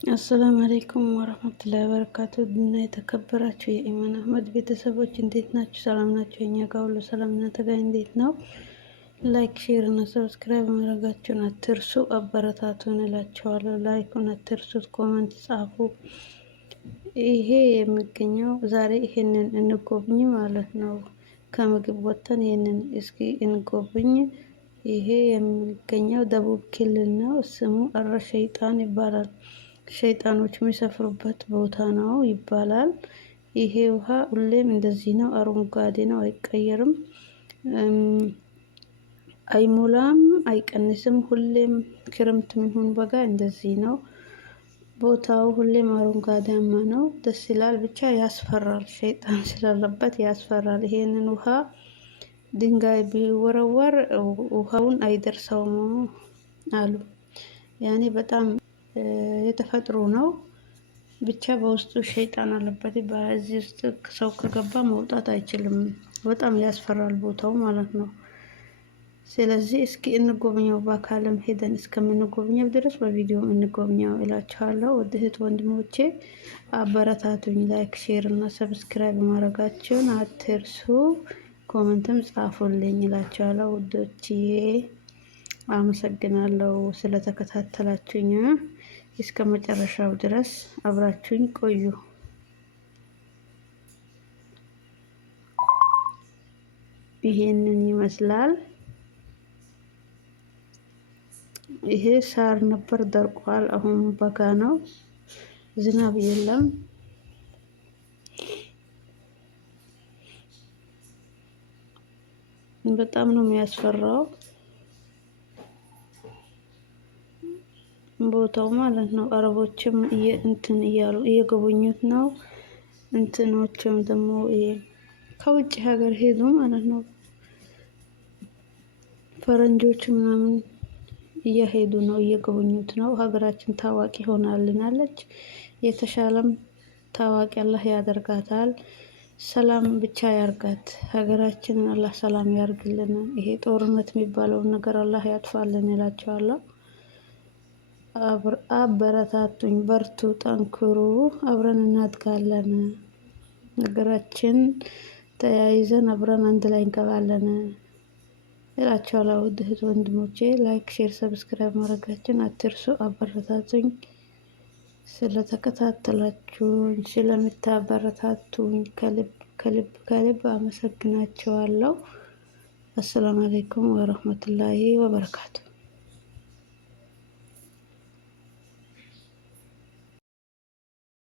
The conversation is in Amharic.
አሰላሙ አለይኩም ወረህመቱላሂ ወበረካቱ እና የተከበራችሁ የኢማን አህመድ ቤተሰቦች እንዴት ናችሁ? ሰላም ናቸው? እኛ ጋር ሁሉ ሰላም እና ተጋይ እንዴት ነው? ላይክ ሼር እና ሰብስክራይብ ማድረጋችሁን አትርሱ፣ አበረታቱን እላችኋለሁ። ላይኩን አትርሱት፣ ኮመንት ጻፉ። ይሄ የሚገኘው ዛሬ ይሄንን እንጎብኝ ማለት ነው። ከምግብ ወጥተን ይሄንን እስኪ እንጎብኝ። ይሄ የሚገኘው ደቡብ ክልል ነው። ስሙ አረ ሸይጣን ይባላል። ሸይጣኖች የሚሰፍሩበት ቦታ ነው ይባላል። ይሄ ውሃ ሁሌም እንደዚህ ነው፣ አረንጓዴ ነው፣ አይቀየርም፣ አይሞላም፣ አይቀንስም። ሁሌም ክረምት ይሁን በጋ እንደዚህ ነው። ቦታው ሁሌም አረንጓዴማ ነው። ደስ ይላል፣ ብቻ ያስፈራል። ሸይጣን ስላለበት ያስፈራል። ይሄንን ውሃ ድንጋይ ቢወረወር ውሃውን አይደርሰውም አሉ። ያኔ በጣም የተፈጥሮ ነው። ብቻ በውስጡ ሸይጣን አለበት። በዚህ ውስጥ ሰው ከገባ መውጣት አይችልም። በጣም ያስፈራል ቦታው ማለት ነው። ስለዚህ እስኪ እንጎብኘው፣ በአካልም ሄደን እስከምንጎብኘው ድረስ በቪዲዮ እንጎብኘው እላችኋለሁ። ውድ እህት ወንድሞቼ አበረታቱኝ። ላይክ ሼር እና ሰብስክራይብ ማድረጋችሁን አትርሱ። ኮመንትም ጻፉልኝ እላችኋለሁ ውዶችዬ። አመሰግናለሁ ስለተከታተላችሁኝ። እስከ መጨረሻው ድረስ አብራችሁኝ ቆዩ። ይሄንን ይመስላል። ይሄ ሳር ነበር፣ ደርቋል። አሁን በጋ ነው፣ ዝናብ የለም። በጣም ነው የሚያስፈራው ቦታው ማለት ነው። አረቦችም እንትን እያሉ እየጎበኙት ነው። እንትኖችም ደግሞ ከውጭ ሀገር ሄዱ ማለት ነው። ፈረንጆች ምናምን እየሄዱ ነው፣ እየጎበኙት ነው። ሀገራችን ታዋቂ ሆናልናለች። የተሻለም ታዋቂ አላህ ያደርጋታል። ሰላም ብቻ ያርጋት ሀገራችንን። አላህ ሰላም ያርግልን። ይሄ ጦርነት የሚባለውን ነገር አላህ ያጥፋልን እላቸዋለሁ። አበረታቱኝ፣ በርቱ፣ ጠንክሩ፣ አብረን እናድጋለን። ሀገራችን ተያይዘን አብረን አንድ ላይ እንገባለን እላቸዋለሁ። ውድ እህት ወንድሞቼ ላይክ ሼር ሰብስክራይብ ማድረጋችን አትርሱ። አበረታቱኝ። ስለተከታተላችሁኝ ስለምታበረታቱኝ ከልብ ከልብ ከልብ አመሰግናቸዋለሁ። አሰላሙ አለይኩም ወረህመቱላሂ ወበረካቱ።